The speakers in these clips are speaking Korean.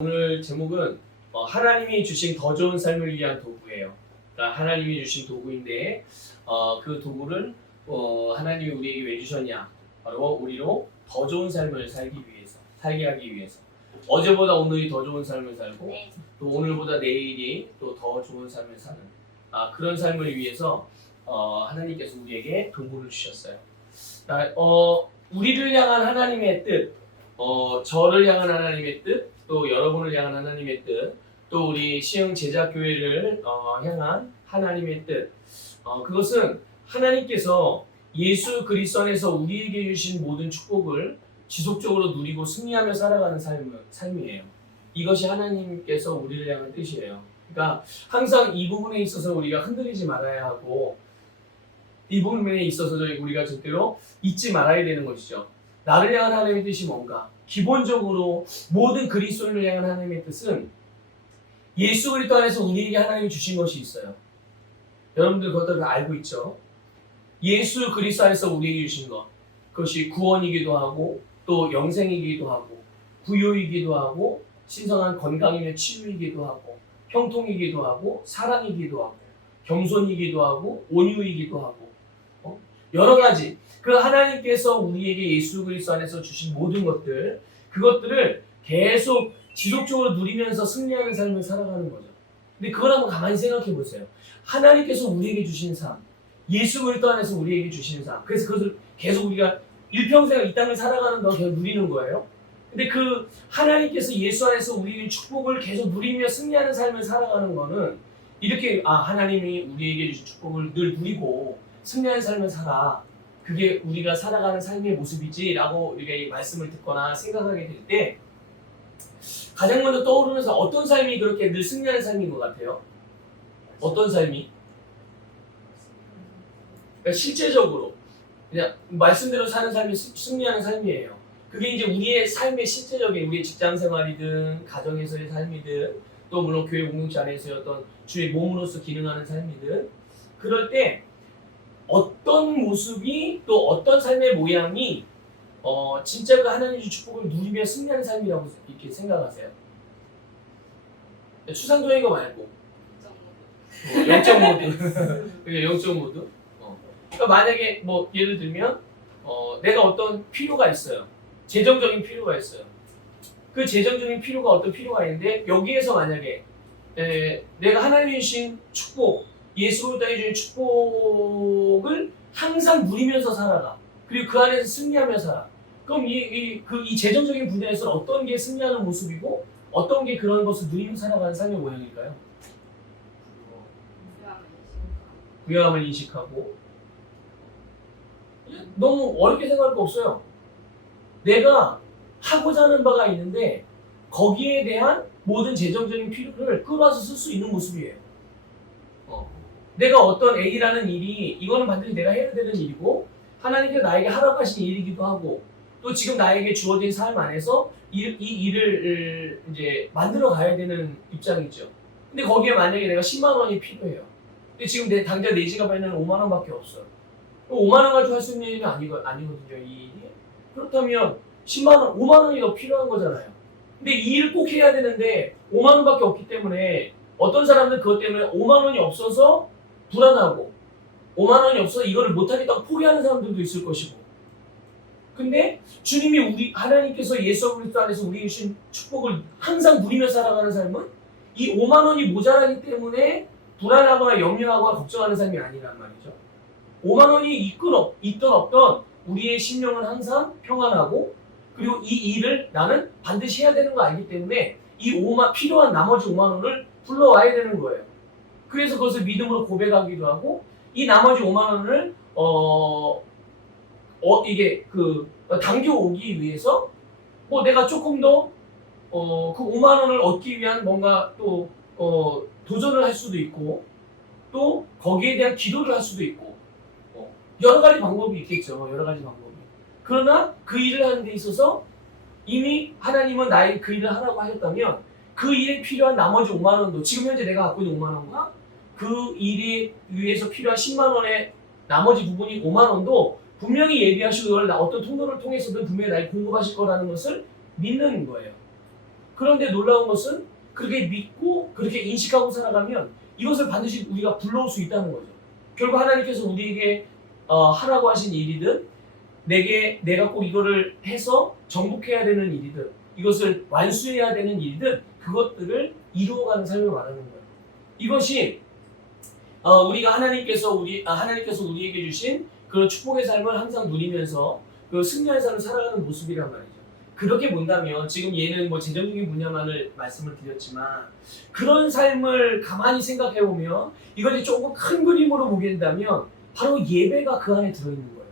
오늘 제목은 하나님이 주신 더 좋은 삶을 위한 도구예요. 그러니까 하나님이 주신 도구인데 그 도구를 하나님이 우리에게 왜 주셨냐? 바로 우리로 더 좋은 삶을 살게 하기 위해서. 어제보다 오늘이 더 좋은 삶을 살고 또 오늘보다 내일이 또 더 좋은 삶을 사는 그런 삶을 위해서 하나님께서 우리에게 도구를 주셨어요. 우리를 향한 하나님의 뜻, 저를 향한 하나님의 뜻, 또 여러분을 향한 하나님의 뜻, 또 우리 시흥 제자교회를 향한 하나님의 뜻, 그것은 하나님께서 예수 그리스도 안에서 우리에게 주신 모든 축복을 지속적으로 누리고 승리하며 살아가는 삶이에요. 이것이 하나님께서 우리를 향한 뜻이에요. 그러니까 항상 이 부분에 있어서 우리가 흔들리지 말아야 하고, 이 부분에 있어서 우리가 절대로 잊지 말아야 되는 것이죠. 나를 향한 하나님의 뜻이 뭔가? 기본적으로 모든 그리스도인을 향한 하나님의 뜻은 예수 그리스도 안에서 우리에게 하나님이 주신 것이 있어요. 여러분들 그것도 다 알고 있죠? 예수 그리스도 안에서 우리에게 주신 것, 그것이 구원이기도 하고 또 영생이기도 하고 구요이기도 하고 신성한 건강이며 치유이기도 하고 형통이기도 하고 사랑이기도 하고 겸손이기도 하고 온유이기도 하고 여러 가지 그 하나님께서 우리에게 예수 그리스도 안에서 주신 모든 것들, 그것들을 계속 지속적으로 누리면서 승리하는 삶을 살아가는 거죠. 근데 그걸 한번 가만히 생각해 보세요. 하나님께서 우리에게 주신 삶, 예수 그리스도 안에서 우리에게 주신 삶, 그래서 그것을 계속 우리가 일평생 이 땅을 살아가는 동안 계속 누리는 거예요. 근데 그 하나님께서 예수 안에서 우리의 축복을 계속 누리며 승리하는 삶을 살아가는 거는 이렇게 하나님이 우리에게 주신 축복을 늘 누리고 승리하는 삶을 살아, 그게 우리가 살아가는 삶의 모습이지 라고 우리가 이 말씀을 듣거나 생각하게 될 때 가장 먼저 떠오르면서 어떤 삶이 그렇게 늘 승리하는 삶인 것 같아요? 어떤 삶이? 그러니까 실제적으로 그냥 말씀대로 사는 삶이 승리하는 삶이에요. 그게 이제 우리의 삶의 실제적인 우리의 직장 생활이든 가정에서의 삶이든 또 물론 교회 공동체 안에서의 어떤 주의 몸으로서 기능하는 삶이든 그럴 때 어떤 모습이 또 어떤 삶의 모양이 진짜 그 하나님의 축복을 누리며 승리하는 삶이라고 이렇게 생각하세요? 추상적인 거 말고 영적 모드. 그게 영적 모드. 그러니까 만약에 뭐 예를 들면 내가 어떤 필요가 있어요. 재정적인 필요가 있어요. 그 재정적인 필요가 어떤 필요가 있는데 여기에서 만약에 내가 하나님이 주신 축복, 예수 그리스도에 주신 축복을 항상 누리면서 살아가. 그리고 그 안에서 승리하며 살아. 그럼 이 재정적인 분야에서 어떤 게 승리하는 모습이고 어떤 게 그런 것을 누리며 살아가는 삶의 모양일까요? 부요함을 인식하고. 너무 어렵게 생각할 거 없어요. 내가 하고자 하는 바가 있는데 거기에 대한 모든 재정적인 필요를 끌어와서 쓸 수 있는 모습이에요. 내가 어떤 A라는 일이 이거는 반드시 내가 해야 되는 일이고 하나님께서 나에게 하라고 하신 일이기도 하고 또 지금 나에게 주어진 삶 안에서 이 일을 이제 만들어 가야 되는 입장이죠. 근데 거기에 만약에 내가 10만 원이 필요해요. 근데 지금 당장 내 지갑에는 5만 원밖에 없어요. 5만 원 가지고 할 수 있는 일은 아니거든요. 이 일이. 그렇다면 10만 원, 5만 원이 더 필요한 거잖아요. 근데 이 일을 꼭 해야 되는데 5만 원밖에 없기 때문에 어떤 사람들은 그것 때문에 5만 원이 없어서 불안하고 5만 원이 없어서 이거를 못하겠다고 포기하는 사람들도 있을 것이고. 근데 주님이 하나님께서 예수 그리스도 안에서 우리에게 주신 축복을 항상 누리며 살아가는 삶은 이 5만 원이 모자라기 때문에 불안하거나 염려하거나 걱정하는 삶이 아니란 말이죠. 5만 원이 있든 없든 우리의 심령은 항상 평안하고 그리고 이 일을 나는 반드시 해야 되는 거 알기 때문에 필요한 나머지 5만 원을 불러와야 되는 거예요. 그래서 그것을 믿음으로 고백하기도 하고 이 나머지 5만 원을 이게 당겨오기 위해서 내가 조금 더 그 5만 원을 얻기 위한 뭔가 또 도전을 할 수도 있고 또 거기에 대한 기도를 할 수도 있고 여러 가지 방법이 있겠죠. 여러 가지 방법이. 그러나 그 일을 하는 데 있어서 이미 하나님은 나에게 그 일을 하라고 하셨다면 그 일에 필요한 나머지 5만 원도 지금 현재 내가 갖고 있는 5만 원과 그 일에 위해서 필요한 10만 원의 나머지 부분이 5만 원도 분명히 예비하시고 어떤 통로를 통해서든 분명히 나에게 공급하실 거라는 것을 믿는 거예요. 그런데 놀라운 것은 그렇게 믿고 그렇게 인식하고 살아가면 이것을 반드시 우리가 불러올 수 있다는 거죠. 결국 하나님께서 우리에게 하라고 하신 일이든 내가 꼭 이거를 해서 정복해야 되는 일이든 이것을 완수해야 되는 일이든 그것들을 이루어가는 삶을 말하는 거예요. 이것이 우리가 하나님께서 우리에게 주신 그 축복의 삶을 항상 누리면서 그 승리의 삶을 살아가는 모습이란 말이죠. 그렇게 본다면 지금 얘는 뭐 재정적인 분야만을 말씀을 드렸지만 그런 삶을 가만히 생각해 보면 이것이 조금 큰 그림으로 보게 된다면 바로 예배가 그 안에 들어있는 거예요.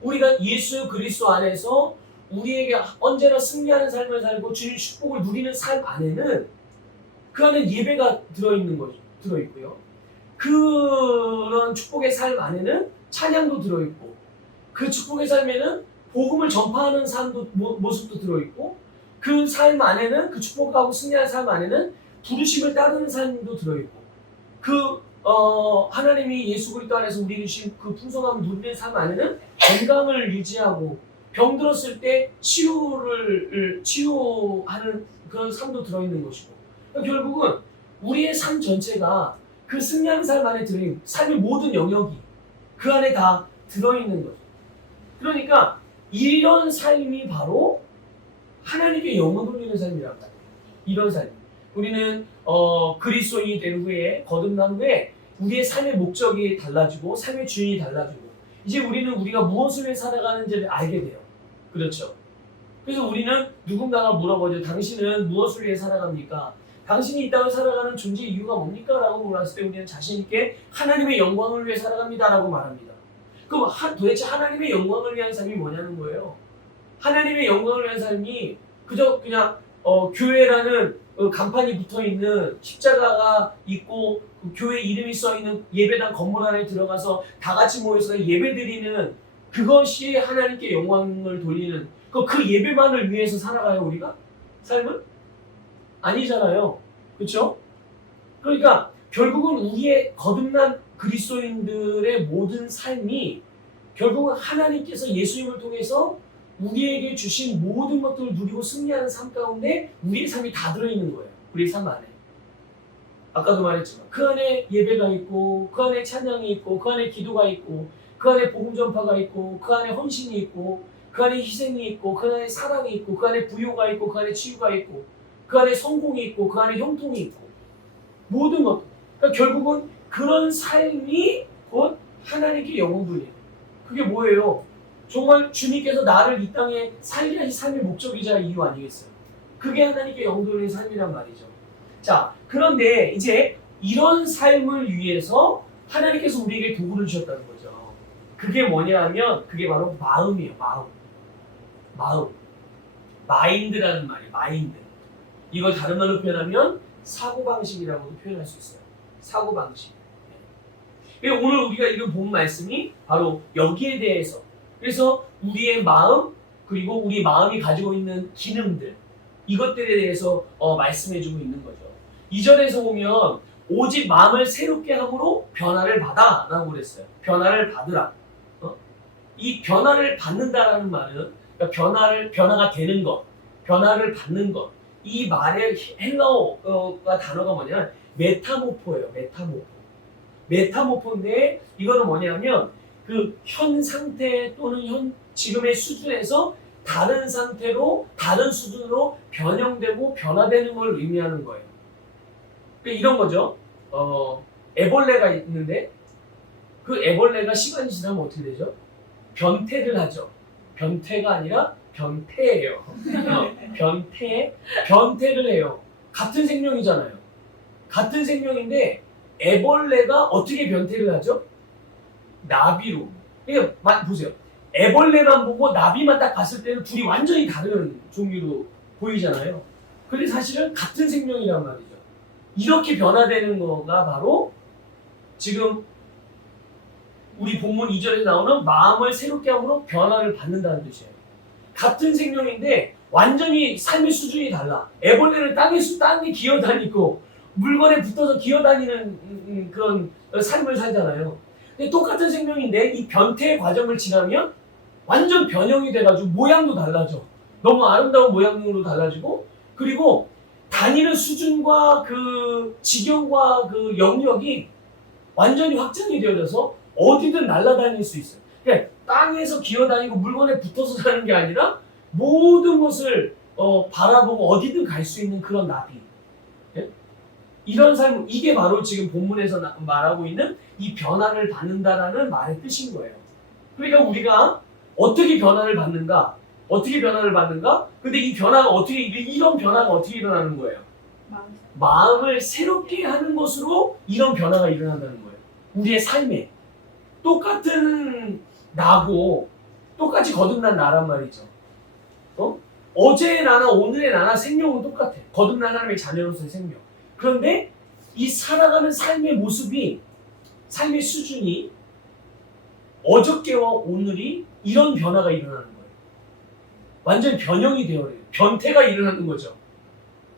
우리가 예수 그리스도 안에서 우리에게 언제나 승리하는 삶을 살고 주님 축복을 누리는 삶 안에는 그 안에 예배가 들어있는 거죠. 들어있고요. 그런 축복의 삶 안에는 찬양도 들어있고 그 축복의 삶에는 복음을 전파하는 삶도 모습도 들어있고 그 삶 안에는 그 축복하고 승리하는 삶 안에는 부르심을 따르는 삶도 들어있고 하나님이 예수 그리스도 안에서 우리에게 주신 그 풍성함을 누리는 삶 안에는 건강을 유지하고 병 들었을 때 치유하는 그런 삶도 들어있는 것이고 그러니까 결국은 우리의 삶 전체가 그 승리하는 삶 안에 들어있는 삶의 모든 영역이 그 안에 다 들어있는 거죠. 그러니까 이런 삶이 바로 하나님께 영광 돌리는 삶이란 말이에요. 이런 삶. 우리는 그리스도인이 된 후에 거듭난 후에 우리의 삶의 목적이 달라지고 삶의 주인이 달라지고 이제 우리는 우리가 무엇을 위해 살아가는지를 알게 돼요. 그렇죠. 그래서 우리는 누군가가 물어보죠. 당신은 무엇을 위해 살아갑니까? 당신이 이 땅을 살아가는 존재 이유가 뭡니까? 라고 물었을 때 우리는 자신 있게 하나님의 영광을 위해 살아갑니다. 라고 말합니다. 그럼 도대체 하나님의 영광을 위한 삶이 뭐냐는 거예요. 하나님의 영광을 위한 삶이 그냥 교회라는 간판이 붙어있는 십자가가 있고 그 교회 이름이 써있는 예배당 건물 안에 들어가서 다 같이 모여서 예배드리는 그것이 하나님께 영광을 돌리는 그 예배만을 위해서 살아가요 우리가? 삶은? 아니잖아요. 그렇죠? 그러니까 결국은 우리의 거듭난 그리스도인들의 모든 삶이 결국은 하나님께서 예수님을 통해서 우리에게 주신 모든 것들을 누리고 승리하는 삶 가운데 우리의 삶이 다 들어있는 거예요. 우리의 삶 안에. 아까도 말했지만 그 안에 예배가 있고 그 안에 찬양이 있고 그 안에 기도가 있고 그 안에 복음 전파가 있고 그 안에 헌신이 있고 그 안에 희생이 있고 그 안에 사랑이 있고 그 안에 부요가 있고 그 안에 치유가 있고 그 안에 성공이 있고 그 안에 형통이 있고 모든 것. 그러니까 결국은 그런 삶이 곧 하나님께 영광 돌리는. 그게 뭐예요? 정말 주님께서 나를 이 땅에 살게 하신 삶의 목적이자 이유 아니겠어요? 그게 하나님께 영광 돌리는 삶이란 말이죠. 자, 그런데 이제 이런 삶을 위해서 하나님께서 우리에게 도구를 주셨다는 거죠. 그게 뭐냐 하면 그게 바로 마음이에요. 마음. 마인드라는 말이에요. 마인드. 이걸 다른 말로 표현하면 사고방식이라고도 표현할 수 있어요. 사고방식. 오늘 우리가 읽은 본 말씀이 바로 여기에 대해서 그래서 우리의 마음 그리고 우리 마음이 가지고 있는 기능들 이것들에 대해서 말씀해주고 있는 거죠. 2절에서 보면 오직 마음을 새롭게 함으로 변화를 받아 라고 그랬어요. 변화를 받으라. 이 변화를 받는다라는 말은 그러니까 변화가 되는 것, 변화를 받는 것. 이 말의 헬라어가 단어가 뭐냐면 메타모포예요. 메타모포인데 이거는 뭐냐면 그 현 상태 또는 지금의 수준에서 다른 상태로 다른 수준으로 변형되고 변화되는 걸 의미하는 거예요. 그러니까 이런 거죠. 애벌레가 있는데 그 애벌레가 시간이 지나면 어떻게 되죠? 변태를 하죠. 변태가 아니라 변태예요. 변태를 해요. 같은 생명이잖아요. 같은 생명인데 애벌레가 어떻게 변태를 하죠? 나비로. 그러니까 보세요. 애벌레만 보고 나비만 딱 봤을 때는 둘이 완전히 다른 종류로 보이잖아요. 근데 사실은 같은 생명이란 말이죠. 이렇게 변화되는 거가 바로 지금 우리 본문 2절에 나오는 마음을 새롭게 함으로 변화를 받는다는 뜻이에요. 같은 생명인데 완전히 삶의 수준이 달라. 애벌레는 땅에 기어다니고 물건에 붙어서 기어다니는 그런 삶을 살잖아요. 근데 똑같은 생명인데 이 변태의 과정을 지나면 완전 변형이 돼가지고 모양도 달라져. 너무 아름다운 모양으로 달라지고 그리고 다니는 수준과 그 지경과 그 영역이 완전히 확장이 되어져서 어디든 날아다닐 수 있어요. 그러니까 땅에서 기어다니고 물건에 붙어서 사는 게 아니라 모든 것을 바라보고 어디든 갈 수 있는 그런 나비. 예? 이런 삶, 이게 바로 지금 본문에서 말하고 있는 이 변화를 받는다라는 말의 뜻인 거예요. 그러니까 우리가 어떻게 변화를 받는가? 어떻게 변화를 받는가? 근데 이 변화가 이런 변화가 어떻게 일어나는 거예요? 마음을 새롭게 하는 것으로 이런 변화가 일어난다는 거예요. 우리의 삶에. 똑같은 나고 똑같이 거듭난 나란 말이죠. 어제의 나나 오늘의 나나 생명은 똑같아. 거듭난 하나님의 자녀로서의 생명. 그런데 이 살아가는 삶의 모습이, 삶의 수준이 어저께와 오늘이 이런 변화가 일어나는 거예요. 완전히 변형이 되어요. 변태가 일어나는 거죠.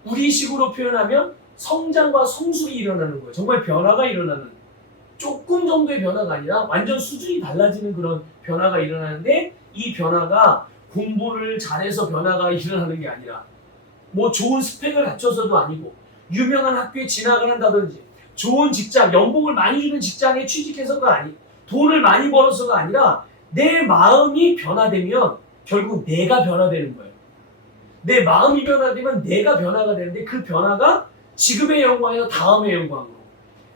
우리 식으로 표현하면 성장과 성숙이 일어나는 거예요. 정말 변화가 일어나는, 조금 정도의 변화가 아니라 완전 수준이 달라지는 그런 변화가 일어나는데, 이 변화가 공부를 잘해서 변화가 일어나는 게 아니라 뭐 좋은 스펙을 갖춰서도 아니고 유명한 학교에 진학을 한다든지 좋은 직장, 연봉을 많이 주는 직장에 취직해서가 아니, 돈을 많이 벌어서가 아니라 내 마음이 변화되면 결국 내가 변화되는 거예요. 내 마음이 변화되면 내가 변화가 되는데, 그 변화가 지금의 영광에서 다음의 영광으로,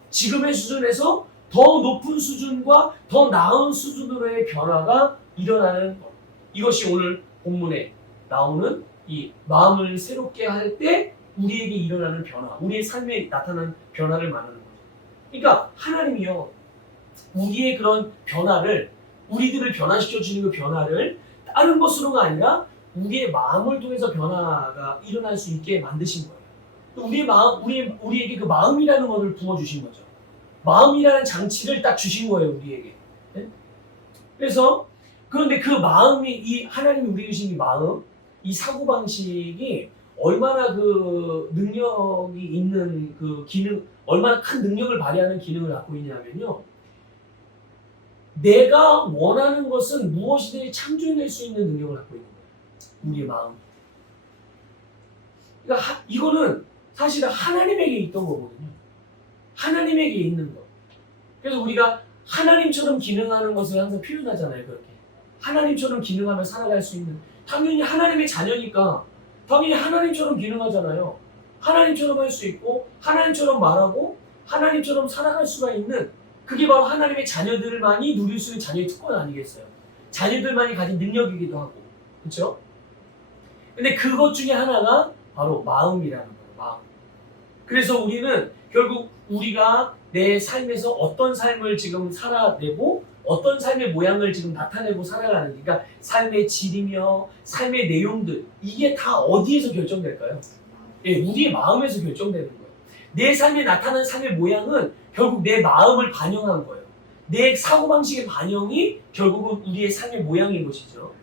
지금의 수준에서 더 높은 수준과 더 나은 수준으로의 변화가 일어나는 것. 이것이 오늘 본문에 나오는 이 마음을 새롭게 할 때 우리에게 일어나는 변화, 우리의 삶에 나타나는 변화를 말하는 거죠. 그러니까 하나님이요, 우리의 그런 변화를, 우리들을 변화시켜 주는 그 변화를 다른 것으로가 아니라 우리의 마음을 통해서 변화가 일어날 수 있게 만드신 거예요. 우리의 마음, 우리에게 그 마음이라는 것을 부어주신 거죠. 마음이라는 장치를 딱 주신 거예요, 우리에게. 네? 그래서, 그런데 그 마음이, 이 하나님이 우리에게 주신 이 마음, 이 사고방식이 얼마나 그 능력이 있는 그 기능, 얼마나 큰 능력을 발휘하는 기능을 갖고 있냐면요, 내가 원하는 것은 무엇이든지 창조해낼 수 있는 능력을 갖고 있는 거예요. 우리의 마음. 그러니까 이거는 사실은 하나님에게 있던 거거든요. 하나님에게 있는 것. 그래서 우리가 하나님처럼 기능하는 것을 항상 표현하잖아요. 그렇게 하나님처럼 기능하며 살아갈 수 있는, 당연히 하나님의 자녀니까 당연히 하나님처럼 기능하잖아요. 하나님처럼 할 수 있고 하나님처럼 말하고 하나님처럼 살아갈 수가 있는, 그게 바로 하나님의 자녀들만이 누릴 수 있는 자녀의 특권 아니겠어요? 자녀들만이 가진 능력이기도 하고, 그렇죠? 근데 그것 중에 하나가 바로 마음이라는 거예요. 마음. 그래서 우리는 결국 우리가 내 삶에서 어떤 삶을 지금 살아내고 어떤 삶의 모양을 지금 나타내고 살아가는, 그러니까 삶의 질이며 삶의 내용들, 이게 다 어디에서 결정될까요? 예, 우리의 마음에서 결정되는 거예요. 내 삶에 나타나는 삶의 모양은 결국 내 마음을 반영한 거예요. 내 사고방식의 반영이 결국은 우리의 삶의 모양인 것이죠.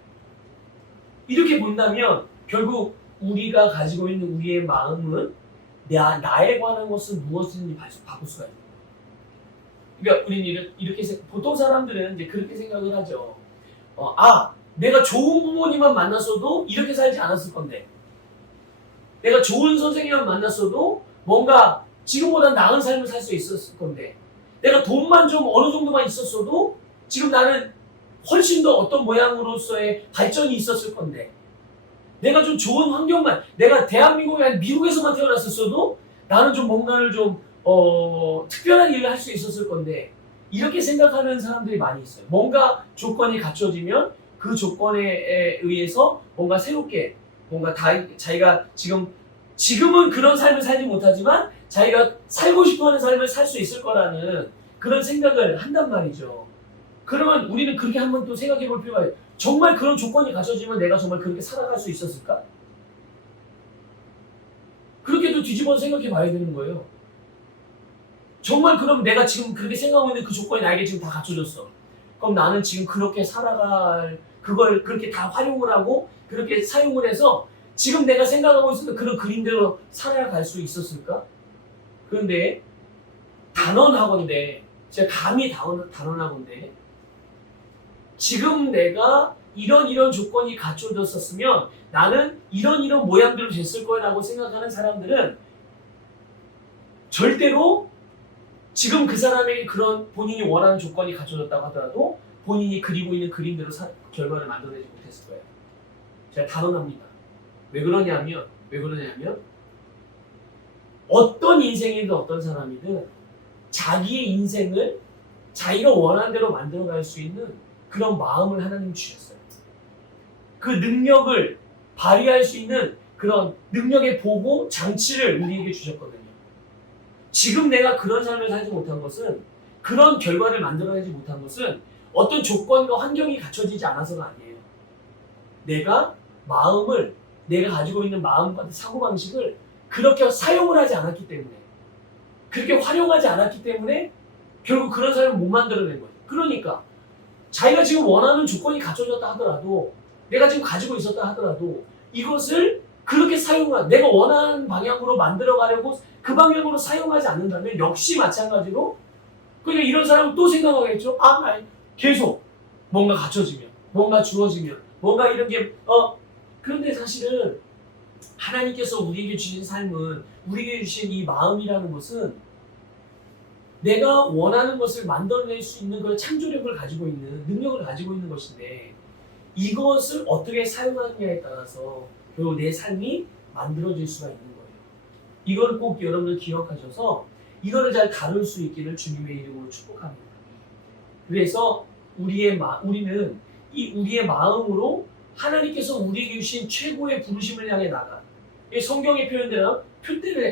이렇게 본다면 결국 우리가 가지고 있는 우리의 마음은 나에 관한 것은 무엇인지 바꿀 수가 있는 거예요. 그러니까 우리는 이렇게 보통 사람들은 이제 그렇게 생각을 하죠. 내가 좋은 부모님만 만났어도 이렇게 살지 않았을 건데, 내가 좋은 선생님만 만났어도 뭔가 지금보다 나은 삶을 살 수 있었을 건데, 내가 돈만 좀 어느 정도만 있었어도 지금 나는 훨씬 더 어떤 모양으로서의 발전이 있었을 건데, 내가 좀 좋은 환경만, 내가 대한민국이 아니라 미국에서만 태어났었어도 나는 좀 뭔가를 좀 특별한 일을 할 수 있었을 건데, 이렇게 생각하는 사람들이 많이 있어요. 뭔가 조건이 갖춰지면 그 조건에 의해서 뭔가 새롭게, 뭔가 자기가 지금은 그런 삶을 살지 못하지만 자기가 살고 싶어하는 삶을 살 수 있을 거라는 그런 생각을 한단 말이죠. 그러면 우리는 그렇게 한번 또 생각해 볼 필요가 있어요. 정말 그런 조건이 갖춰지면 내가 정말 그렇게 살아갈 수 있었을까? 그렇게도 뒤집어서 생각해 봐야 되는 거예요. 정말 그럼 내가 지금 그렇게 생각하고 있는 그 조건이 나에게 지금 다 갖춰졌어. 그럼 나는 지금 그렇게 살아갈, 그걸 그렇게 다 활용을 하고 그렇게 사용을 해서 지금 내가 생각하고 있었던 그런 그림대로 살아갈 수 있었을까? 그런데 단언하건대, 제가 감히 단언하건대, 지금 내가 이런 조건이 갖춰졌었으면 나는 이런 모양대로 됐을 거라고 생각하는 사람들은 절대로 지금 그 사람에게 그런 본인이 원하는 조건이 갖춰졌다고 하더라도 본인이 그리고 있는 그림대로 결과를 만들어내지 못했을 거예요. 제가 단언합니다. 왜 그러냐면 어떤 인생이든 어떤 사람이든 자기의 인생을 자기가 원하는 대로 만들어갈 수 있는 그런 마음을 하나님 주셨어요. 그 능력을 발휘할 수 있는 그런 능력의 보고 장치를 우리에게 주셨거든요. 지금 내가 그런 삶을 살지 못한 것은, 그런 결과를 만들어내지 못한 것은 어떤 조건과 환경이 갖춰지지 않아서가 아니에요. 내가 가지고 있는 마음과 사고방식을 그렇게 사용을 하지 않았기 때문에, 그렇게 활용하지 않았기 때문에 결국 그런 삶을 못 만들어낸 거예요. 그러니까 자기가 지금 원하는 조건이 갖춰졌다 하더라도, 내가 지금 가지고 있었다 하더라도 이것을 그렇게 내가 원하는 방향으로 만들어가려고 그 방향으로 사용하지 않는다면 역시 마찬가지로 그냥 이런 사람은 또 생각하겠죠. 계속 뭔가 갖춰지면, 뭔가 주어지면, 뭔가 이런 게 그런데 사실은 하나님께서 우리에게 주신 삶은, 우리에게 주신 이 마음이라는 것은 내가 원하는 것을 만들어낼 수 있는 그런 창조력을 가지고 있는, 능력을 가지고 있는 것인데, 이것을 어떻게 사용하느냐에 따라서 결국 내 삶이 만들어질 수가 있는 거예요. 이걸 꼭 여러분들 기억하셔서 이거를 잘 다룰 수 있기를 주님의 이름으로 축복합니다. 그래서 우리는 이 우리의 마음으로 하나님께서 우리에게 주신 최고의 부르심을 향해 나가. 성경의 표현대로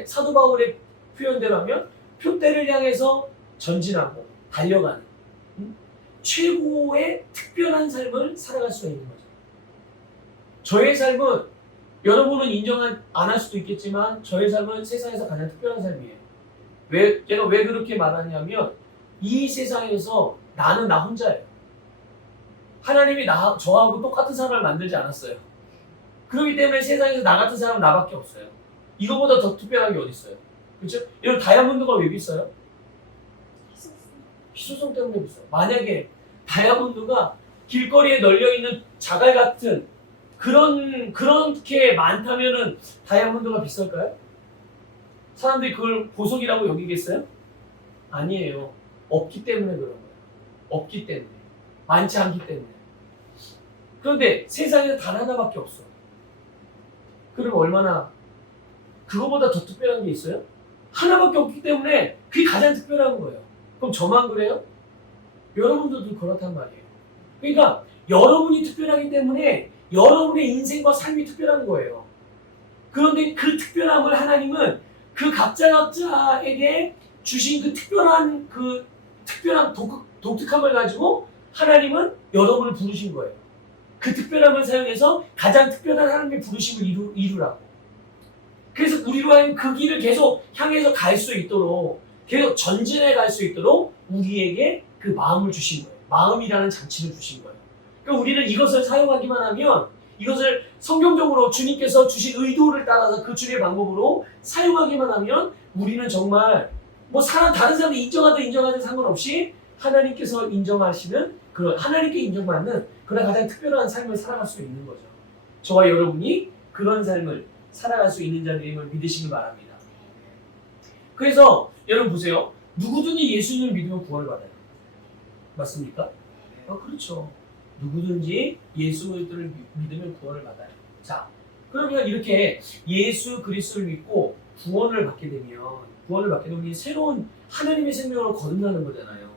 사도 바울의 표현대로 하면 표대를 향해서 전진하고 달려가는 최고의 특별한 삶을 살아갈 수가 있는 거죠. 저의 삶은 여러분은 인정 안 할 수도 있겠지만 저의 삶은 세상에서 가장 특별한 삶이에요. 제가 왜 그렇게 말하냐면 이 세상에서 나는 나 혼자예요. 하나님이 저하고 똑같은 사람을 만들지 않았어요. 그렇기 때문에 세상에서 나 같은 사람은 나밖에 없어요. 이거보다 더 특별한 게 어디 있어요? 그렇죠? 이런 다이아몬드가 왜 비싸요? 희소성 때문에 비싸요. 만약에 다이아몬드가 길거리에 널려있는 자갈 같은 그렇게 많다면은 다이아몬드가 비쌀까요? 사람들이 그걸 보석이라고 여기겠어요? 아니에요. 없기 때문에 그런 거예요. 없기 때문에. 많지 않기 때문에. 그런데 세상에 단 하나밖에 없어. 그럼 얼마나 그거보다 더 특별한 게 있어요? 하나밖에 없기 때문에 그게 가장 특별한 거예요. 그럼 저만 그래요? 여러분들도 그렇단 말이에요. 그러니까 여러분이 특별하기 때문에 여러분의 인생과 삶이 특별한 거예요. 그런데 그 특별함을 하나님은 그 각자에게 주신 그 특별한 독특함을 가지고 하나님은 여러분을 부르신 거예요. 그 특별함을 사용해서 가장 특별한 하나님의 부르심을 이루라고. 그래서 우리로 하여금 그 길을 계속 향해서 갈 수 있도록, 계속 전진해 갈 수 있도록 우리에게 그 마음을 주신 거예요. 마음이라는 장치를 주신 거예요. 그러니까 우리는 이것을 사용하기만 하면, 이것을 성경적으로 주님께서 주신 의도를 따라서 그 주의 방법으로 사용하기만 하면 우리는 정말 다른 사람이 인정하든 인정하든 상관없이 하나님께서 인정하시는 하나님께 인정받는 그런 가장 특별한 삶을 살아갈 수 있는 거죠. 저와 여러분이 그런 삶을 살아갈 수 있는 자임을 믿으시길 바랍니다. 그래서 여러분 보세요. 누구든지 예수님을 믿으면 구원을 받아요. 맞습니까? 그렇죠. 누구든지 예수 그리스도를 믿으면 구원을 받아요. 자, 그러면 이렇게 예수 그리스도를 믿고 구원을 받게 되면 새로운 하나님의 생명으로 거듭나는 거잖아요.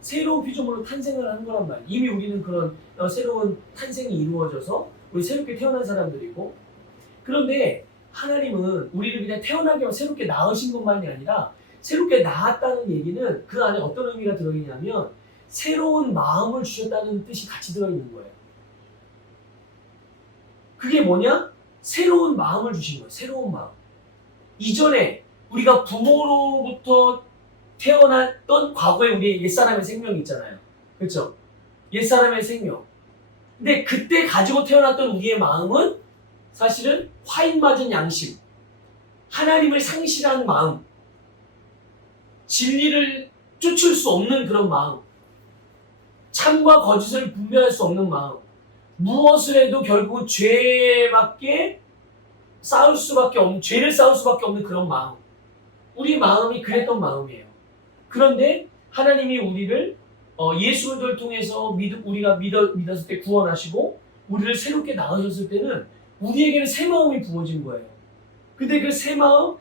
새로운 피조물로 탄생을 하는 거란 말이에요. 이미 우리는 그런 새로운 탄생이 이루어져서 우리 새롭게 태어난 사람들이고, 그런데 하나님은 우리를 그냥 태어나게 새롭게 낳으신 것만이 아니라 새롭게 낳았다는 얘기는 그 안에 어떤 의미가 들어있냐면 새로운 마음을 주셨다는 뜻이 같이 들어있는 거예요. 그게 뭐냐? 새로운 마음을 주신 거예요. 새로운 마음. 이전에 우리가 부모로부터 태어났던 과거의 우리의 옛사람의 생명이 있잖아요. 그렇죠? 옛사람의 생명. 근데 그때 가지고 태어났던 우리의 마음은 사실은 화인 맞은 양심, 하나님을 상실한 마음, 진리를 쫓을 수 없는 그런 마음, 참과 거짓을 분별할 수 없는 마음, 무엇을 해도 결국은 죄를 쌓을 수밖에 없는 그런 마음. 우리 마음이 그랬던 마음이에요. 그런데 하나님이 우리를 예수 그리스도를 통해서 우리가 믿었을 때 구원하시고 우리를 새롭게 낳으셨을 때는 우리에게는 새 마음이 부어진 거예요. 근데 그 새 마음,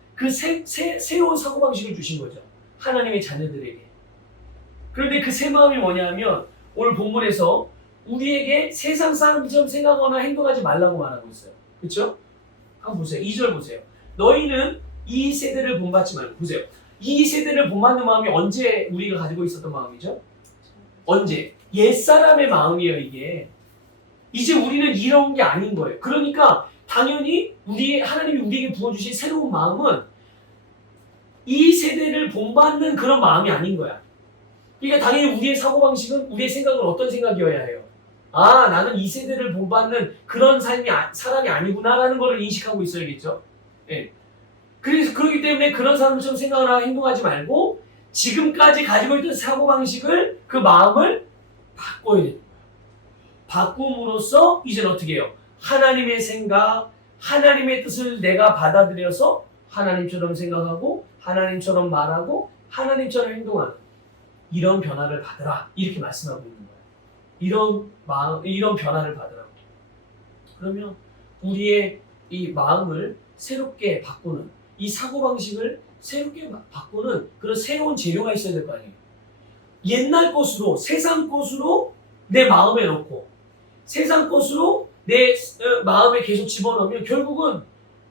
새로운 사고방식을 주신 거죠. 하나님의 자녀들에게. 그런데 그 새 마음이 뭐냐면 오늘 본문에서 우리에게 세상 사람처럼 생각하거나 행동하지 말라고 말하고 있어요. 그렇죠? 한번 보세요. 2절 보세요. 너희는 이 세대를 본받지 말고. 보세요. 이 세대를 본받는 마음이 언제 우리가 가지고 있었던 마음이죠? 언제? 옛사람의 마음이에요, 이게. 이제 우리는 이런 게 아닌 거예요. 그러니까 당연히 하나님이 우리에게 부어주신 새로운 마음은 이 세대를 본받는 그런 마음이 아닌 거야. 그러니까 당연히 우리의 사고방식은, 우리의 생각은 어떤 생각이어야 해요? 아, 나는 이 세대를 본받는 그런 사람이 아니구나라는 걸 인식하고 있어야겠죠. 예. 그래서 그렇기 때문에 그런 사람처럼 생각하나 행동하지 말고 지금까지 가지고 있던 사고방식을, 그 마음을 바꿔야 됩니다. 바꿈으로써 이제는 어떻게 해요? 하나님의 생각, 하나님의 뜻을 내가 받아들여서 하나님처럼 생각하고 하나님처럼 말하고 하나님처럼 행동하는 이런 변화를 받으라, 이렇게 말씀하고 있는 거예요. 이런 변화를 받으라고. 그러면 우리의 이 마음을 새롭게 바꾸는, 이 사고방식을 새롭게 바꾸는 그런 새로운 재료가 있어야 될 거 아니에요. 옛날 것으로, 세상 것으로 내 마음에 넣고 세상 것으로 내 마음에 계속 집어넣으면 결국은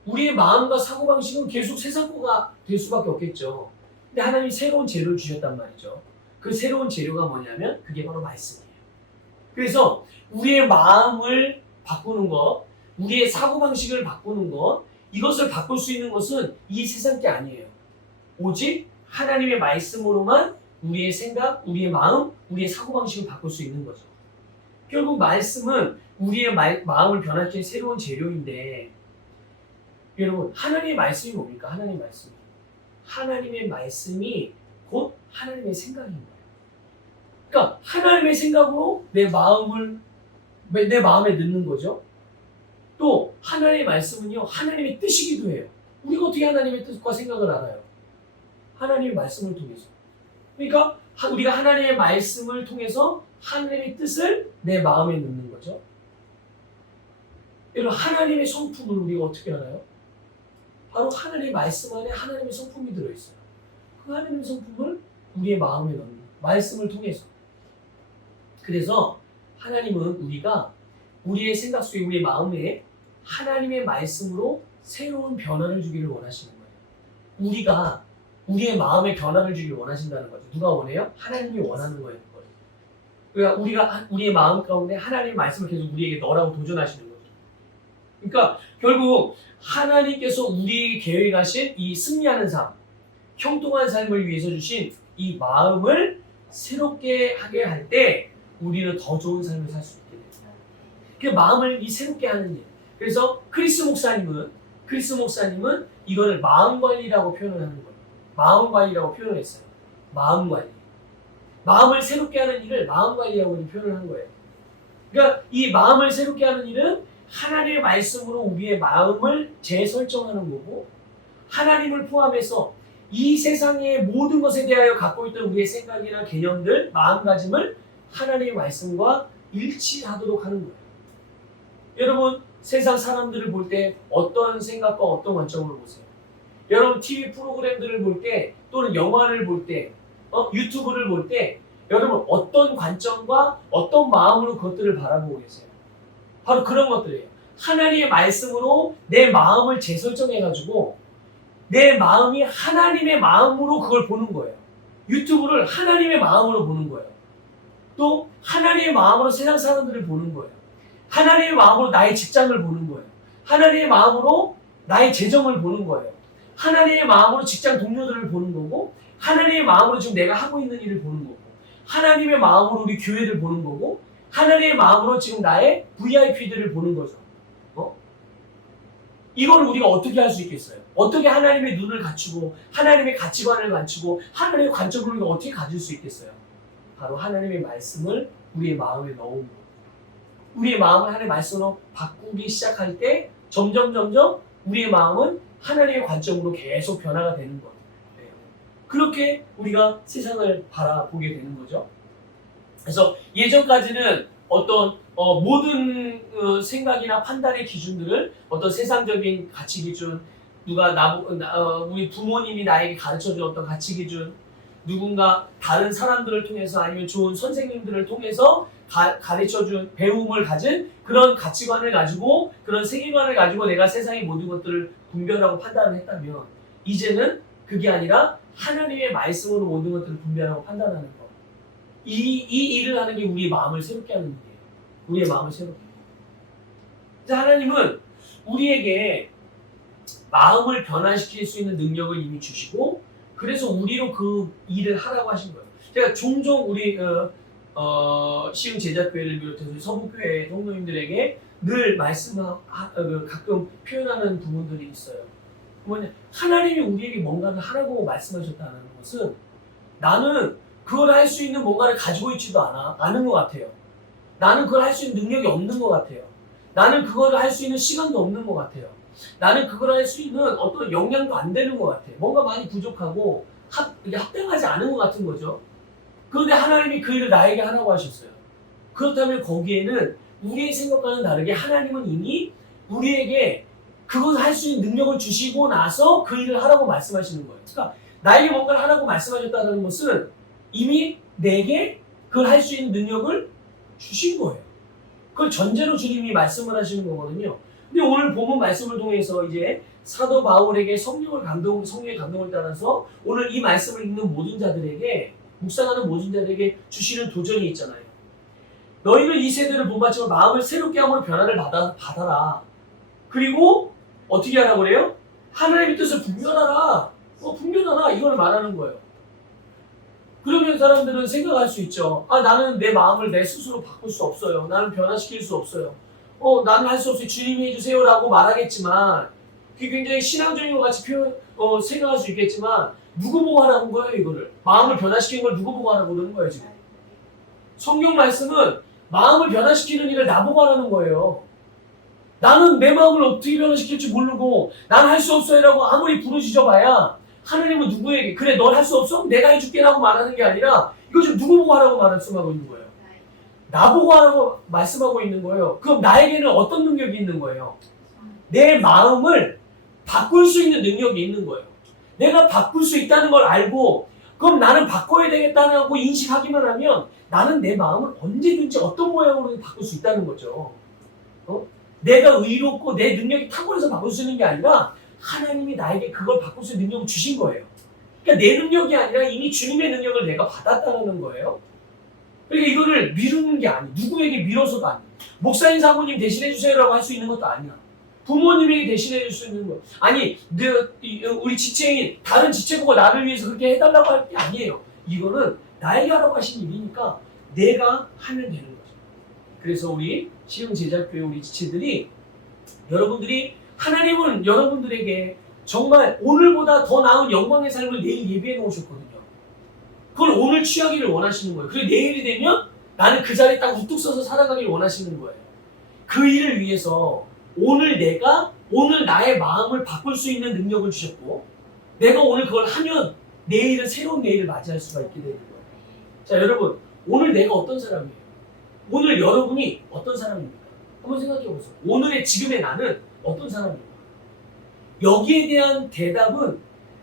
우리의 마음과 사고방식은 계속 세상 거가 될 수밖에 없겠죠. 근데 하나님이 새로운 재료를 주셨단 말이죠. 그 새로운 재료가 뭐냐면 그게 바로 말씀이에요. 그래서 우리의 마음을 바꾸는 것, 우리의 사고방식을 바꾸는 것, 이것을 바꿀 수 있는 것은 이 세상 게 아니에요. 오직 하나님의 말씀으로만 우리의 생각, 우리의 마음, 우리의 사고방식을 바꿀 수 있는 거죠. 결국 말씀은 우리의 마음을 변화시키는 새로운 재료인데, 여러분, 하나님의 말씀이 뭡니까? 하나님의 말씀이. 하나님의 말씀이 곧 하나님의 생각인 거예요. 그러니까 하나님의 생각으로 내 마음에 넣는 거죠. 또 하나님의 말씀은요, 하나님의 뜻이기도 해요. 우리가 어떻게 하나님의 뜻과 생각을 알아요? 하나님의 말씀을 통해서. 그러니까 우리가 하나님의 말씀을 통해서 하나님의 뜻을 내 마음에 넣는 거죠. 여러분, 하나님의 성품을 우리가 어떻게 알아요? 바로 하나님의 말씀 안에 하나님의 성품이 들어있어요. 그 하나님의 성품을 우리의 마음에 넣는 거예요. 말씀을 통해서. 그래서 하나님은 우리가 우리의 생각 속에, 우리의 마음에 하나님의 말씀으로 새로운 변화를 주기를 원하시는 거예요. 우리가 우리의 마음에 변화를 주기를 원하신다는 거죠. 누가 원해요? 하나님이 원하는 거예요. 그러니까 우리가 우리의 마음 가운데 하나님의 말씀을 계속 우리에게 넣으라고 도전하시는 거죠. 그러니까 결국 하나님께서 우리에게 계획하신 이 승리하는 삶, 형통한 삶을 위해서 주신 이 마음을 새롭게 하게 할 때 우리는 더 좋은 삶을 살 수 있게 됩니다. 그 마음을 새롭게 하는 일. 그래서 크리스 목사님은 이거를 마음 관리라고 표현을 하는 거예요. 마음 관리라고 표현을 했어요. 마음 관리. 마음을 새롭게 하는 일을 마음 관리라고 표현을 한 거예요. 그러니까 이 마음을 새롭게 하는 일은 하나님의 말씀으로 우리의 마음을 재설정하는 거고, 하나님을 포함해서 이 세상의 모든 것에 대하여 갖고 있던 우리의 생각이나 개념들, 마음가짐을 하나님의 말씀과 일치하도록 하는 거예요. 여러분, 세상 사람들을 볼 때 어떤 생각과 어떤 관점으로 보세요? 여러분, TV 프로그램들을 볼 때, 또는 영화를 볼 때, 유튜브를 볼 때 여러분 어떤 관점과 어떤 마음으로 그것들을 바라보고 계세요? 바로 그런 것들이에요. 하나님의 말씀으로 내 마음을 재설정해가지고 내 마음이 하나님의 마음으로 그걸 보는 거예요. 유튜브를 하나님의 마음으로 보는 거예요. 또 하나님의 마음으로 세상 사람들을 보는 거예요. 하나님의 마음으로 나의 직장을 보는 거예요. 하나님의 마음으로 나의 재정을 보는 거예요. 하나님의 마음으로 직장 동료들을 보는 거고, 하나님의 마음으로 지금 내가 하고 있는 일을 보는 거고, 하나님의 마음으로 우리 교회를 보는 거고, 하나님의 마음으로 지금 나의 VIP들을 보는 거죠. 이걸 우리가 어떻게 할 수 있겠어요? 어떻게 하나님의 눈을 갖추고 하나님의 가치관을 갖추고 하나님의 관점을 우리가 어떻게 가질 수 있겠어요? 바로 하나님의 말씀을 우리의 마음에 넣은 거. 우리의 마음을 하나님의 말씀으로 바꾸기 시작할 때 점점 우리의 마음은 하나님의 관점으로 계속 변화가 되는 거예요. 그렇게 우리가 세상을 바라보게 되는 거죠. 그래서 예전까지는 어떤 모든 생각이나 판단의 기준들을 어떤 세상적인 가치 기준, 우리 부모님이 나에게 가르쳐준 어떤 가치 기준, 누군가 다른 사람들을 통해서 아니면 좋은 선생님들을 통해서 가르쳐준 배움을 가진 그런 가치관을 가지고 그런 세계관을 가지고 내가 세상의 모든 것들을 분별하고 판단을 했다면 이제는 그게 아니라 하나님의 말씀으로 모든 것들을 분별하고 판단하는 것. 이 일을 하는 게 우리의 마음을 새롭게 하는 일이에요. 우리의 마음을 새롭게. 하나님은 우리에게 마음을 변화시킬 수 있는 능력을 이미 주시고 그래서 우리로 그 일을 하라고 하신 거예요. 제가 종종 우리 시흥 제자교회를 비롯해서 서부교회 성도님들에게 늘 가끔 표현하는 부분들이 있어요. 뭐냐, 하나님이 우리에게 뭔가를 하라고 말씀하셨다는 것은 나는 그걸 할 수 있는 뭔가를 가지고 있지도 않은 것 같아요. 나는 그걸 할 수 있는 능력이 없는 것 같아요. 나는 그걸 할 수 있는 시간도 없는 것 같아요. 나는 그걸 할 수 있는 어떤 역량도 안 되는 것 같아요. 뭔가 많이 부족하고 합당하지 않은 것 같은 거죠. 그런데 하나님이 그 일을 나에게 하라고 하셨어요. 그렇다면 거기에는 우리의 생각과는 다르게 하나님은 이미 우리에게 그것을 할 수 있는 능력을 주시고 나서 그 일을 하라고 말씀하시는 거예요. 그러니까 나에게 뭔가를 하라고 말씀하셨다는 것은 이미 내게 그걸 할 수 있는 능력을 주신 거예요. 그걸 전제로 주님이 말씀을 하시는 거거든요. 근데 오늘 본문 말씀을 통해서 이제 사도 바울에게 성령의 감동을 따라서 오늘 이 말씀을 읽는 모든 자들에게 묵상하는 모든 자들에게 주시는 도전이 있잖아요. 너희는 이 세대를 본받지만 마음을 새롭게 함으로 변화를 받아라. 그리고 어떻게 하라고 그래요? 하나님의 뜻을 분별하라. 분별하라. 이걸 말하는 거예요. 그러면 사람들은 생각할 수 있죠. 나는 내 마음을 내 스스로 바꿀 수 없어요. 나는 변화시킬 수 없어요. 나는 할 수 없어요. 주님이 해주세요. 라고 말하겠지만 그게 굉장히 신앙적인 것 같이 생각할 수 있겠지만 누구 보고 하라는 거예요, 이거를? 마음을 변화시키는 걸 누구 보고 하라고 그러는 거예요, 지금? 성경 말씀은 마음을 변화시키는 일을 나보고 하라는 거예요. 나는 내 마음을 어떻게 변화시킬지 모르고 난 할 수 없어요 라고 아무리 부르짖어 봐야 하나님은 누구에게 그래 넌 할 수 없어? 내가 해줄게 라고 말하는 게 아니라 이거 지금 누구 보고 하라고 말씀하고 있는 거예요? 나보고 하라고 말씀하고 있는 거예요. 그럼 나에게는 어떤 능력이 있는 거예요? 내 마음을 바꿀 수 있는 능력이 있는 거예요. 내가 바꿀 수 있다는 걸 알고 그럼 나는 바꿔야 되겠다고 인식하기만 하면 나는 내 마음을 언제든지 어떤 모양으로 바꿀 수 있다는 거죠. 내가 의롭고 내 능력이 탁월해서 바꿀 수 있는 게 아니라 하나님이 나에게 그걸 바꿀 수 있는 능력을 주신 거예요. 그러니까 내 능력이 아니라 이미 주님의 능력을 내가 받았다는 거예요. 그러니까 이거를 미루는 게 아니에요. 누구에게 밀어서도 아니에요. 목사님 사모님 대신해 주세요라고 할 수 있는 것도 아니야. 부모님에게 대신해 줄 수 있는 거. 아니 우리 지체인 다른 지체부가 나를 위해서 그렇게 해달라고 할 게 아니에요. 이거는 나에게 하라고 하신 일이니까 내가 하면 되는 거죠. 그래서 우리 시흥 제자교회 우리 지체들이 여러분들이 하나님은 여러분들에게 정말 오늘보다 더 나은 영광의 삶을 내일 예비해 놓으셨거든요. 그걸 오늘 취하기를 원하시는 거예요. 그리고 내일이 되면 나는 그 자리에 딱 우뚝 서서 살아가기를 원하시는 거예요. 그 일을 위해서 오늘 나의 마음을 바꿀 수 있는 능력을 주셨고 내가 오늘 그걸 하면 내일은 새로운 내일을 맞이할 수가 있게 되는 거예요. 자, 여러분 오늘 내가 어떤 사람이에요? 오늘 여러분이 어떤 사람입니까? 한번 생각해 보세요. 오늘의 지금의 나는 어떤 사람입니까? 여기에 대한 대답은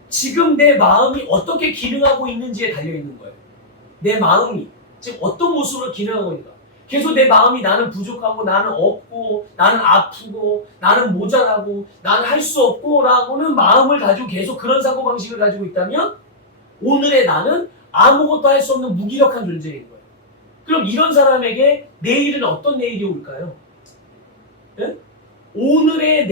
지금 내 마음이 어떻게 기능하고 있는지에 달려있는 거예요. 내 마음이 지금 어떤 모습으로 기능하고 있는가. 계속 내 마음이 나는 부족하고 나는 없고 나는 아프고 나는 모자라고 나는 할 수 없고 라고는 마음을 가지고 계속 그런 사고방식을 가지고 있다면 오늘의 나는 아무것도 할 수 없는 무기력한 존재인 거예요. 그럼 이런 사람에게 내일은 어떤 내일이 올까요? 네? 오늘의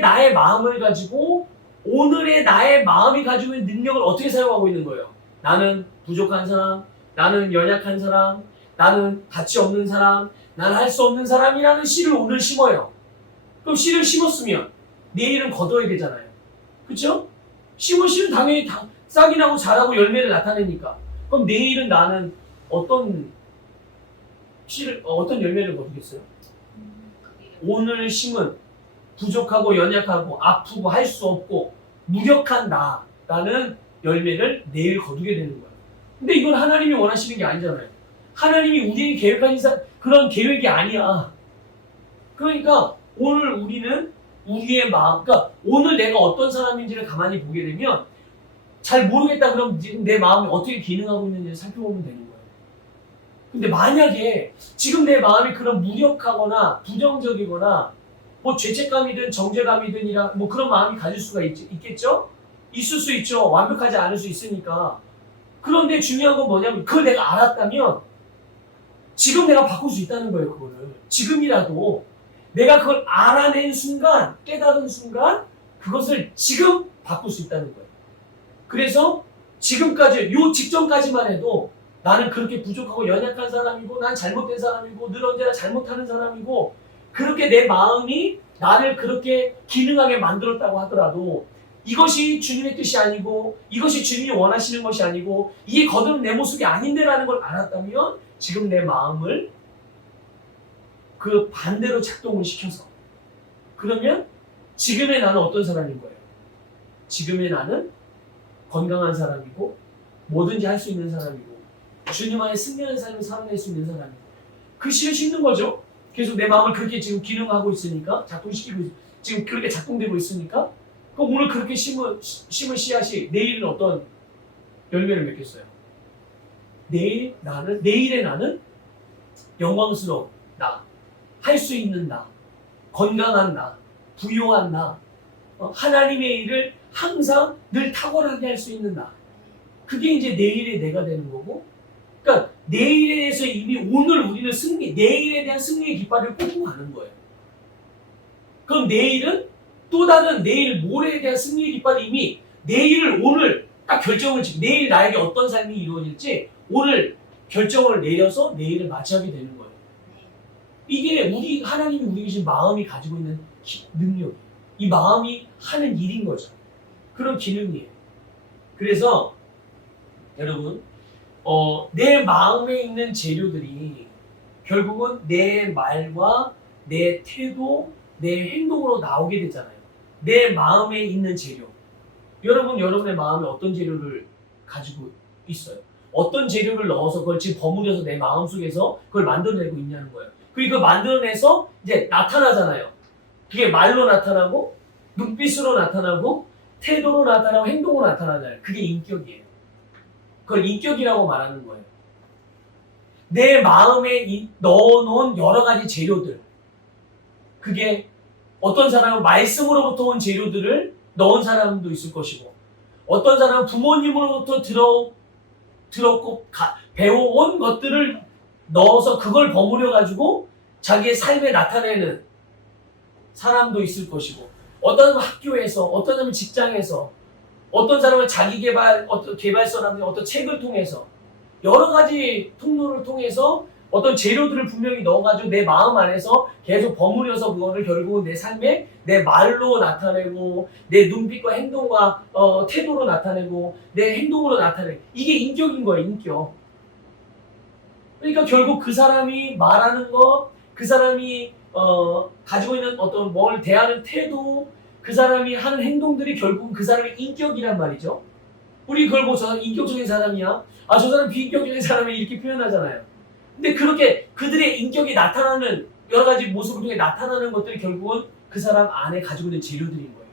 나의 마음을 가지고 오늘의 나의 마음이 가지고 있는 능력을 어떻게 사용하고 있는 거예요? 나는 부족한 사람, 나는 연약한 사람, 나는 가치 없는 사람, 나는 할 수 없는 사람이라는 씨를 오늘 심어요. 그럼 씨를 심었으면 내일은 거둬야 되잖아요. 그렇죠? 심은 씨는 당연히 싹이 나고 자라고 열매를 나타내니까. 그럼 내일은 나는 어떤 씨를 어떤 열매를 거두겠어요? 오늘 심은 부족하고 연약하고 아프고 할 수 없고 무력한 나라는 열매를 내일 거두게 되는 거예요. 근데 이건 하나님이 원하시는 게 아니잖아요. 하나님이 우리에게 계획하신 그런 계획이 아니야. 그러니까 오늘 우리는 우리의 마음, 그러니까 오늘 내가 어떤 사람인지를 가만히 보게 되면 잘 모르겠다 그러면 내 마음이 어떻게 기능하고 있는지를 살펴보면 되는 거예요. 근데 만약에 지금 내 마음이 그런 무력하거나 부정적이거나 뭐 죄책감이든 정죄감이든 뭐 그런 마음이 가질 수가 있겠죠? 있을 수 있죠. 완벽하지 않을 수 있으니까. 그런데 중요한 건 뭐냐면 그걸 내가 알았다면 지금 내가 바꿀 수 있다는 거예요. 그거를. 지금이라도 내가 그걸 알아낸 순간, 깨달은 순간 그것을 지금 바꿀 수 있다는 거예요. 그래서 지금까지, 요 직전까지만 해도 나는 그렇게 부족하고 연약한 사람이고 난 잘못된 사람이고 늘 언제나 잘못하는 사람이고 그렇게 내 마음이 나를 그렇게 기능하게 만들었다고 하더라도 이것이 주님의 뜻이 아니고 이것이 주님이 원하시는 것이 아니고 이게 거듭은 내 모습이 아닌데라는 걸 알았다면 지금 내 마음을 그 반대로 작동을 시켜서 그러면 지금의 나는 어떤 사람인 거예요? 지금의 나는 건강한 사람이고 뭐든지 할 수 있는 사람이고 주님 안에 승리하는 삶을 살아낼 수 있는 사람이고 그 씨를 심는 거죠. 계속 내 마음을 그렇게 지금 기능하고 있으니까 작동시키고 지금 그렇게 작동되고 있으니까 그럼 오늘 그렇게 심은 씨앗이 내일은 어떤 열매를 맺겠어요? 내일의 나는 영광스러운 나, 할 수 있는 나, 건강한 나, 부유한 나, 하나님의 일을 항상 늘 탁월하게 할 수 있는 나. 그게 이제 내일의 내가 되는 거고, 그러니까 내일에 대해서 이미 오늘 우리는 내일에 대한 승리의 깃발을 꽂고 가는 거예요. 그럼 내일은 또 다른 내일 모레에 대한 승리의 깃발이 이미 내일을 오늘 딱 결정을 지금 내일 나에게 어떤 삶이 이루어질지 오늘 결정을 내려서 내일을 맞이하게 되는 거예요. 이게 하나님이 우리에게 주신 마음이 가지고 있는 능력, 이 마음이 하는 일인 거죠. 그런 기능이에요. 그래서 여러분, 내 마음에 있는 재료들이 결국은 내 말과 내 태도, 내 행동으로 나오게 되잖아요. 내 마음에 있는 재료. 여러분의 마음에 어떤 재료를 가지고 있어요? 어떤 재료를 넣어서 그걸 지금 버무려서 내 마음 속에서 그걸 만들어내고 있냐는 거예요. 그리고 그걸 만들어내서 이제 나타나잖아요. 그게 말로 나타나고, 눈빛으로 나타나고, 태도로 나타나고, 행동으로 나타나잖아요. 그게 인격이에요. 그걸 인격이라고 말하는 거예요. 내 마음에 넣어놓은 여러 가지 재료들. 그게 어떤 사람은 말씀으로부터 온 재료들을 넣은 사람도 있을 것이고, 어떤 사람은 부모님으로부터 들었고 배워온 것들을 넣어서 그걸 버무려가지고 자기의 삶에 나타내는 사람도 있을 것이고, 어떤 사람은 학교에서, 어떤 사람은 직장에서, 어떤 사람은 자기 어떤 개발서라든지 어떤 책을 통해서 여러 가지 통로를 통해서 어떤 재료들을 분명히 넣어가지고 내 마음 안에서 계속 버무려서 그거를 결국은 내 삶에 내 말로 나타내고 내 눈빛과 행동과 태도로 나타내고 내 행동으로 나타내고 이게 인격인 거예요. 인격. 그러니까 결국 그 사람이 말하는 거, 그 사람이 가지고 있는 어떤 뭘 대하는 태도, 그 사람이 하는 행동들이 결국은 그 사람의 인격이란 말이죠. 우리 그걸 보고 저 사람 인격적인 사람이야. 아, 저 사람 비인격적인 사람이 이렇게 표현하잖아요. 근데 그렇게 그들의 인격이 나타나는 여러 가지 모습을 통해 나타나는 것들이 결국은 그 사람 안에 가지고 있는 재료들인 거예요.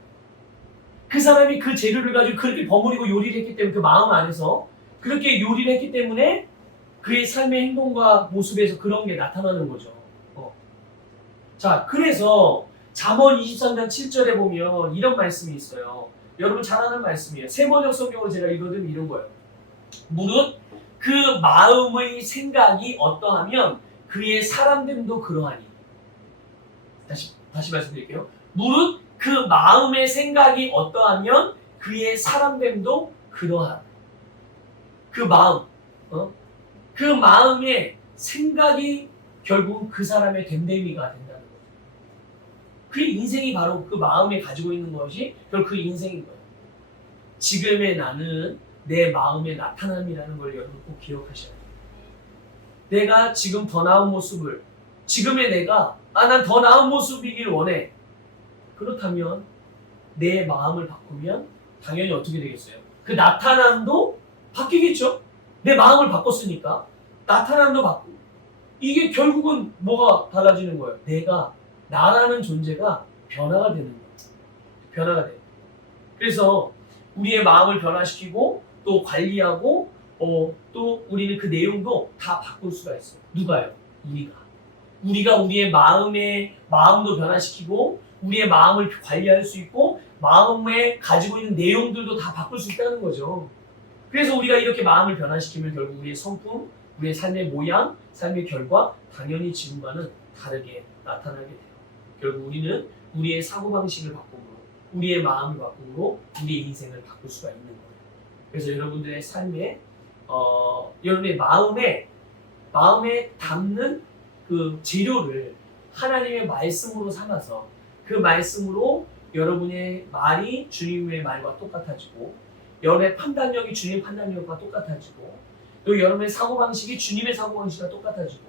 그 사람이 그 재료를 가지고 그렇게 버무리고 요리를 했기 때문에 그 마음 안에서 그렇게 요리를 했기 때문에 그의 삶의 행동과 모습에서 그런 게 나타나는 거죠. 자, 그래서 잠언 23장 7절에 보면 이런 말씀이 있어요. 여러분 잘 아는 말씀이에요. 세번역 성경으로 제가 읽어드리면 이런 거예요. 무릇 그 마음의 생각이 어떠하면 그의 사람됨도 그러하니. 다시 말씀드릴게요. 무릇 그 마음의 생각이 어떠하면 그의 사람됨도 그러한. 그 마음, 그 마음의 생각이 결국 그 사람의 됨됨이가 된다는 거예요. 그 인생이 바로 그 마음에 가지고 있는 것이 결국 그 인생인 거예요. 지금의 나는 내 마음의 나타남이라는 걸 여러분 꼭 기억하셔야 돼요. 내가 지금 더 나은 모습을, 지금의 내가 난 더 나은 모습이길 원해. 그렇다면 내 마음을 바꾸면 당연히 어떻게 되겠어요? 그 나타남도 바뀌겠죠? 내 마음을 바꿨으니까 나타남도 바꾸고, 이게 결국은 뭐가 달라지는 거예요? 내가, 나라는 존재가 변화가 되는 거예요. 변화가 돼요. 그래서 우리의 마음을 변화시키고 또 관리하고 또 우리는 그 내용도 다 바꿀 수가 있어요. 누가요? 우리가 우리의 마음도 변화시키고 우리의 마음을 관리할 수 있고 마음에 가지고 있는 내용들도 다 바꿀 수 있다는 거죠. 그래서 우리가 이렇게 마음을 변화시키면 결국 우리의 성품, 우리의 삶의 모양, 삶의 결과 당연히 지금과는 다르게 나타나게 돼요. 결국 우리는 우리의 사고방식을 바꿈으로, 우리의 마음을 바꿈으로 우리의 인생을 바꿀 수가 있는 거예요. 그래서 여러분들의 삶에 여러분의 마음에 담는 그 재료를 하나님의 말씀으로 삼아서 그 말씀으로 여러분의 말이 주님의 말과 똑같아지고 여러분의 판단력이 주님의 판단력과 똑같아지고 또 여러분의 사고방식이 주님의 사고방식과 똑같아지고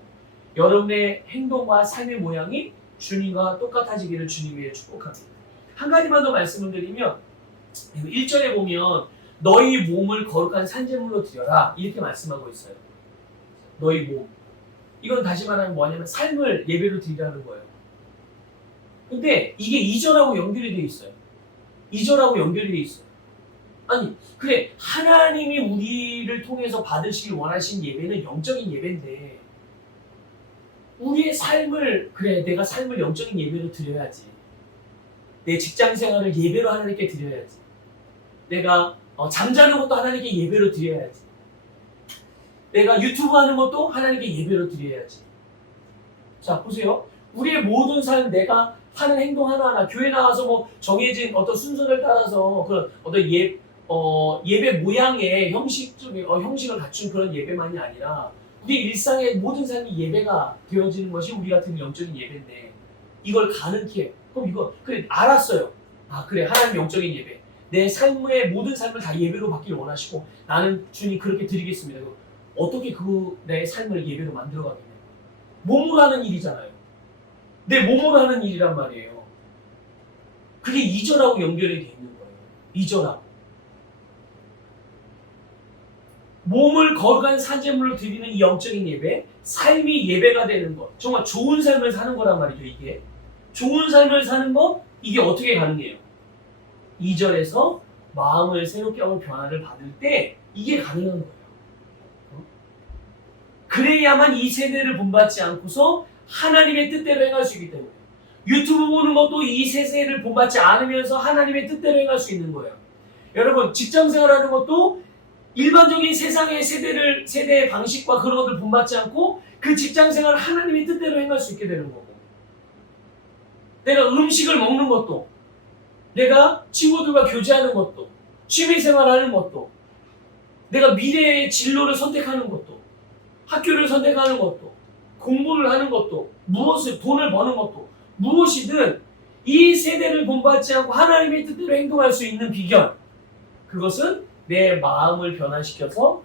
여러분의 행동과 삶의 모양이 주님과 똑같아지기를 주님이 축복합니다. 한 가지만 더 말씀을 드리면 1절에 보면 너희 몸을 거룩한 산제물로 드려라 이렇게 말씀하고 있어요. 너희 몸. 이건 다시 말하면 뭐냐면 삶을 예배로 드리라는 거예요. 근데 이게 2절하고 연결이 돼 있어요. 2절하고 연결이 돼 있어요. 아니 그래 하나님이 우리를 통해서 받으시길 원하신 예배는 영적인 예배인데 우리의 삶을 그래 내가 삶을 영적인 예배로 드려야지. 내 직장 생활을 예배로 하나님께 드려야지. 내가 잠자는 것도 하나님께 예배로 드려야지. 내가 유튜브 하는 것도 하나님께 예배로 드려야지. 자 보세요. 우리의 모든 삶 내가 하는 행동 하나하나 교회 나가서 뭐 정해진 어떤 순서를 따라서 그런 어떤 예배 모양의 형식을 갖춘 그런 예배만이 아니라 우리 일상의 모든 삶이 예배가 되어지는 것이 우리가 드리는 영적인 예배인데 이걸 가능케 그럼 이거 그래 알았어요. 아 그래 하나님 영적인 예배 내 삶의 모든 삶을 다 예배로 받기를 원하시고 나는 주님 그렇게 드리겠습니다. 어떻게 내 삶을 예배로 만들어가겠냐. 몸으로 하는 일이잖아요. 내 몸으로 하는 일이란 말이에요. 그게 2절하고 연결이 돼 있는 거예요. 2절하고. 몸을 거룩한 산제물로 드리는 이 영적인 예배, 삶이 예배가 되는 것. 정말 좋은 삶을 사는 거란 말이죠, 이게. 좋은 삶을 사는 것, 이게 어떻게 가능해요? 2절에서 마음을 새롭게 하고 변화를 받을 때 이게 가능한 거예요. 그래야만 이 세대를 본받지 않고서 하나님의 뜻대로 행할 수 있기 때문에 유튜브 보는 것도 이 세대를 본받지 않으면서 하나님의 뜻대로 행할 수 있는 거예요. 여러분 직장생활하는 것도 일반적인 세상의 세대의 방식과 그런 것들 본받지 않고 그 직장생활을 하나님의 뜻대로 행할 수 있게 되는 거고 내가 음식을 먹는 것도 내가 친구들과 교제하는 것도 취미생활하는 것도 내가 미래의 진로를 선택하는 것도 학교를 선택하는 것도 공부를 하는 것도 돈을 버는 것도 무엇이든 이 세대를 본받지 않고 하나님의 뜻대로 행동할 수 있는 비결 그것은 내 마음을 변화시켜서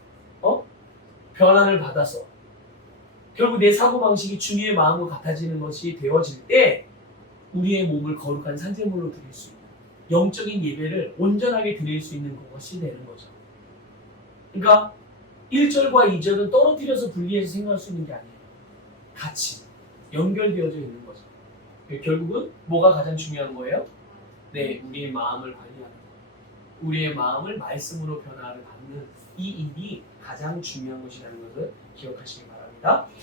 변화를 받아서 결국 내 사고방식이 주님의 마음과 같아지는 것이 되어질 때 우리의 몸을 거룩한 산제물로 드릴 수 있는 영적인 예배를 온전하게 드릴 수 있는 것이 되는 거죠. 그러니까 1절과 2절은 떨어뜨려서 분리해서 생각할 수 있는 게 아니에요. 같이 연결되어져 있는 거죠. 결국은 뭐가 가장 중요한 거예요? 네, 우리의 마음을 관리하는 거. 우리의 마음을 말씀으로 변화를 받는 이 일이 가장 중요한 것이라는 것을 기억하시기 바랍니다.